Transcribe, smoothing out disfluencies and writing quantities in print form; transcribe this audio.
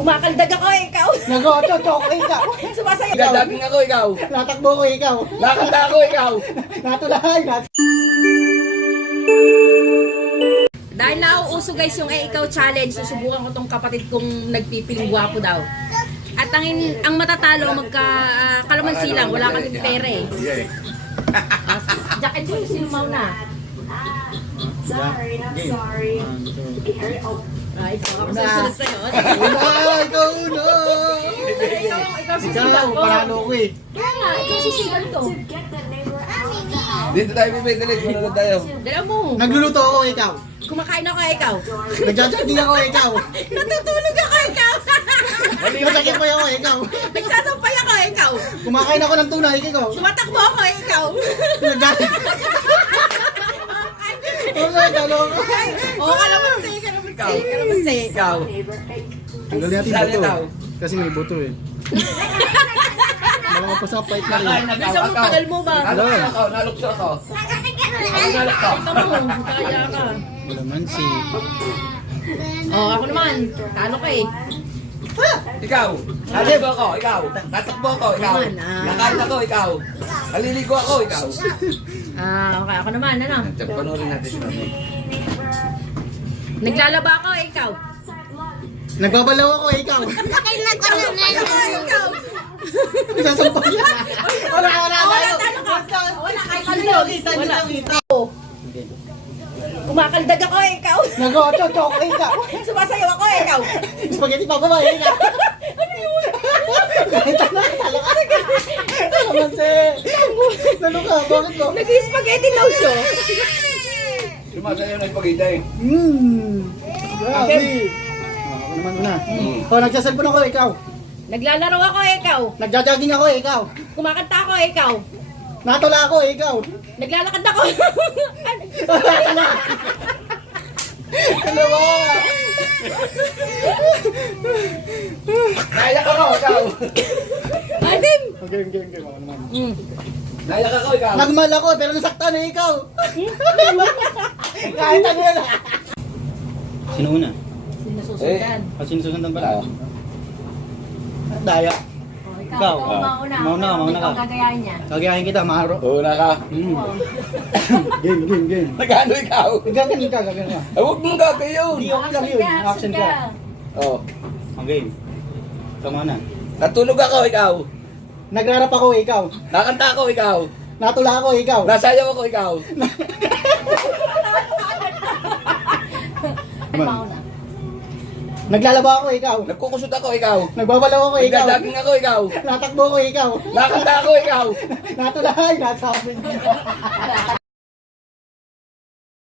Kumakaldag ako, ikaw. Nag-o-chochok ikaw. Sumasayaw. Dadaging ako, ikaw. Natakbo ko ikaw. Nakanta ako, ikaw. Natulahay. Dahil nauuso guys yung ikaw challenge, susubukan ko tong kapatid kong nagpipiling gwapo daw. At ang matatalo kalamansi lang, wala kaming pera eh. Jacket ko yung sinumaw na. Sorry, not sorry. Ay, ikaw ako susunod sa'yo. Ikaw una. Ikaw sisigaw ko. Paralo ko eh. Kaya nga, ikaw sisigaw to. Dito tayo pipilit, manunod tayo. Dala mo. Nagluluto ako ikaw. Kumakain ako, ikaw. Nagja-jogging ako ikaw. Natutulog ako, ikaw. Masakit pa ako ikaw. Nagsasampay ako, ikaw. Kumakain ako ng tunay ikaw. Tumatakbo ako, ikaw. Oo, kalamansi, kalamansi. Ikaw. Tanggalin natin Sali buto. daw. Kasi may buto eh. Mga pasapay ka rin. Bisa mo, tagal mo ba? Nalukso ako, nalukso ako. Nalukso. Ito mo, kaya ka. Wala man si... Oo, ako naman. Talo ka eh. Ikaw. Nalukso ako, ikaw. Natakbo ako, ikaw. Naman, Nakain ako, ikaw. Naliligo ako, ikaw. Okay, ako naman, ano? Panurin natin si Mami. Naglalaba ako, ikaw. Nagbabalaw ako ikaw. Ikaw. Sasampay yan. Wala. Wala, talo ka. Wala, kahit ano. Wala. Kumakaldag ako, ikaw. Nag-o-chochok ikaw. Sumasayaw ako, ikaw. Spaghetti pa ba ikaw? Ano yun? Talo ka. Naman si... Ano ka? Bakit ba? Nag-spaghetti daw siya. Sumasayaw na ipagita eh. Grabe. Ako naman muna. Nagsasalpon ako ikaw. Naglalaro ako, ikaw. Nagja-jogging ako ikaw. Kumakanta ako, ikaw. Natula ako ikaw. Naglalakad ako. Natula. Ano ba? Naiyak ako, ikaw. Adim. Game. Ako naman. Naiyak ako, ikaw. Nagmal ako pero nasaktan na ikaw. Kahit ano na. Sino una? Sinususundan. Sino susundan Ikaw. Daya. Ikaw, Mauna Ikaw ka. gagayahin niya. Kagayahin kita, Maro. Una ka. Game. Nagano ikaw? Gaganin ka. Huwag mong gagayon. Hindi, okay lang yun. Action ka. Oh. Ang game. Tama na. Natulog ako, ikaw. Nagrarap ako, ikaw. Nakanta ako, ikaw. Natula ako, ikaw. Nasayaw ako, ikaw. Mauna. Naglalaba ako, ikaw. Nagkukusot ako, ikaw. Nagbabalaw ako, ikaw. Nagdadaging ako, ikaw. Natakbo ko, ikaw. Nakanta ako, ikaw. Natulahay, nasabi niya.